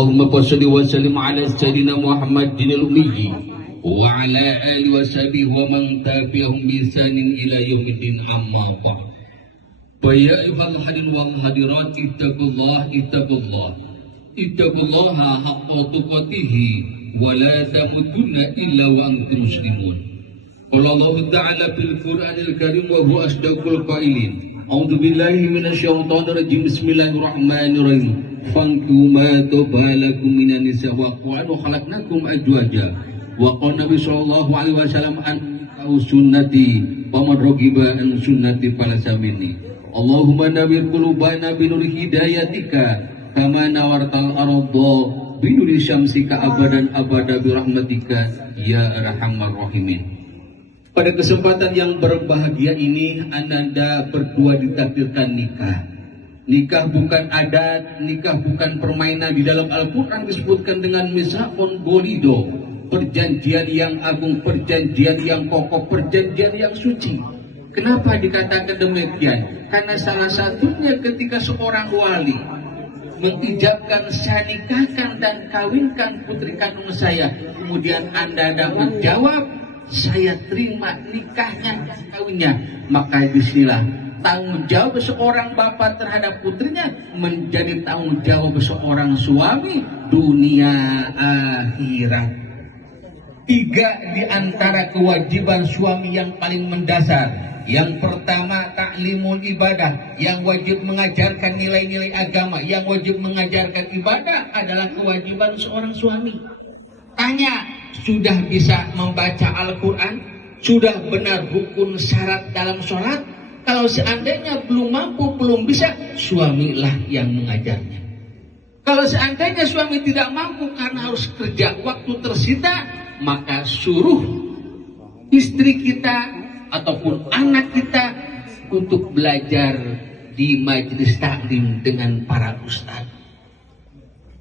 Allahumma salli wa sallim ala sayyidina Muhammadin al-ummi wa ala alihi wa sahbihi wa man tabi'ahum bi ihsanin ila yaumiddin, amma ba'd. Ya ayyuhal hadirin wal hadirat, ittaqullaha haqqa tuqatihi wa la tamutunna illa wa antum muslimun. Qala Allah Ta'ala fil Qur'anil Karim wa huwa asdaqul qailin. A'udzu billahi minasyaitonir rajim. Bismillahirrahmanirrahim. Fankihu ma tabalakum minan nisa wa qanu khalaqnakum azwaja. Wa qala Nabi sallallahu alaihi wasallam an sunnati wa man ragiba an sunnati falaysa minni. Allahumma nawwir qulubana bi nuri hidayatika kama nawartal arda bi nuri syamsika abadan abada bi rahmatika ya arhamar rahimin. Pada kesempatan yang berbahagia ini, Ananda berdua ditakdirkan nikah. Nikah bukan adat, nikah bukan permainan. Di dalam Al-Quran disebutkan dengan misakon golido, perjanjian yang agung, perjanjian yang kokoh, perjanjian yang suci. Kenapa dikatakan demikian? Karena salah satunya ketika seorang wali mengijabkan, saya nikahkan dan kawinkan putri kandung saya, kemudian Anda menjawab, saya terima nikahnya, kawinnya, maka bismillah, tanggung jawab seorang bapak terhadap putrinya menjadi tanggung jawab seorang suami dunia akhirat. 3 di antara kewajiban suami yang paling mendasar. Yang pertama, taklimul ibadah, yang wajib mengajarkan nilai-nilai agama, yang wajib mengajarkan ibadah adalah kewajiban seorang suami. Tanya, sudah bisa membaca Al-Quran? Sudah benar rukun syarat dalam sholat? Kalau seandainya belum mampu, belum bisa, suamilah yang mengajarnya. Kalau seandainya suami tidak mampu karena harus kerja, waktu tersita, maka suruh istri kita ataupun anak kita untuk belajar di majelis taklim dengan para ustaz.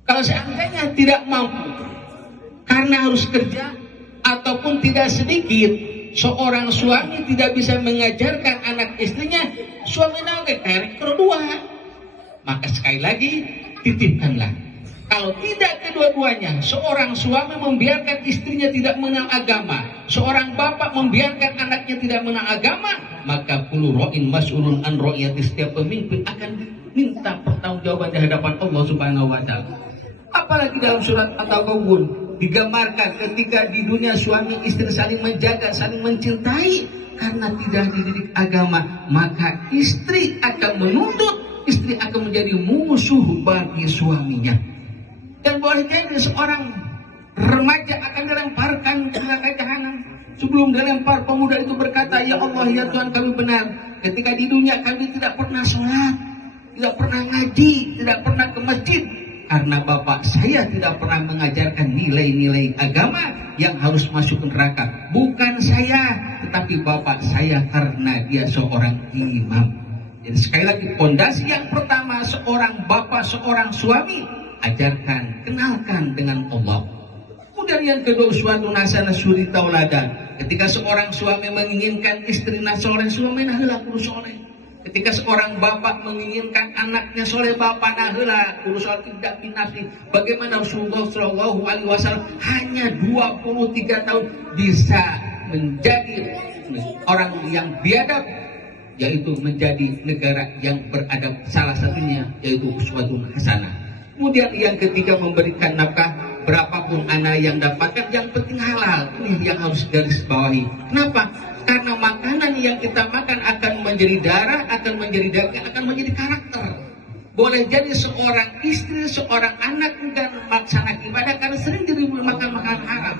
Kalau seandainya tidak mampu karena harus kerja, ataupun tidak sedikit seorang suami tidak bisa mengajarkan anak istrinya, suami naga tarik kedua, maka sekali lagi titipkanlah. Kalau tidak kedua-duanya, seorang suami membiarkan istrinya tidak mengenal agama, seorang bapak membiarkan anaknya tidak mengenal agama, maka kullu ra'in mas'ulun an ra'iyati, setiap pemimpin akan minta pertanggungjawaban di hadapan Allah Subhanahu wa taala. Apalagi dalam surat At-Taghabun digambarkan ketika di dunia suami istri saling menjaga, saling mencintai, karena tidak dididik agama, maka istri akan menuntut, istri akan menjadi musuh bagi suaminya. Dan boleh jadi seorang remaja akan dilemparkan ke neraka jahanam. Sebelum dilempar, pemuda itu berkata, ya Allah, ya Tuhan kami benar, ketika di dunia kami tidak pernah sholat, tidak pernah ngaji, tidak pernah ke masjid, karena bapak saya tidak pernah mengajarkan nilai-nilai agama yang harus masuk ke neraka. Bukan saya, tetapi bapak saya, karena dia seorang imam. Jadi sekali lagi, fondasi yang pertama seorang bapak, seorang suami, ajarkan, kenalkan dengan Allah. Kemudian yang kedua, suatu nasana suri tauladan. Ketika seorang suami menginginkan istri nasoleh, suami naheula kudu soleh. Ketika seorang bapak menginginkan anaknya soleh, bapak naheula kudu soleh, tidak binafsi. Bagaimana Rasulullah Shallallahu Alaihi Wasallam hanya 23 tahun bisa menjadi orang yang biadab, yaitu menjadi negara yang beradab. Salah satunya yaitu uswatun hasanah. Kemudian yang ketiga, memberikan nafkah, berapapun anak yang dapatkan, yang penting halal. Ini yang harus garis bawahi. Kenapa? Karena makanan yang kita makan akan menjadi darah, akan menjadi daging, akan menjadi karakter. Boleh jadi seorang istri, seorang anak dan melaksanakan ibadah karena sering jadi makan makanan haram.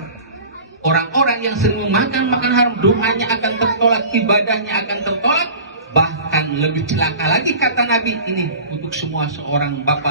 Orang-orang yang sering memakan makanan haram, doanya akan tertolak, ibadahnya akan tertolak. Bahkan lebih celaka lagi kata Nabi, ini untuk semua seorang bapak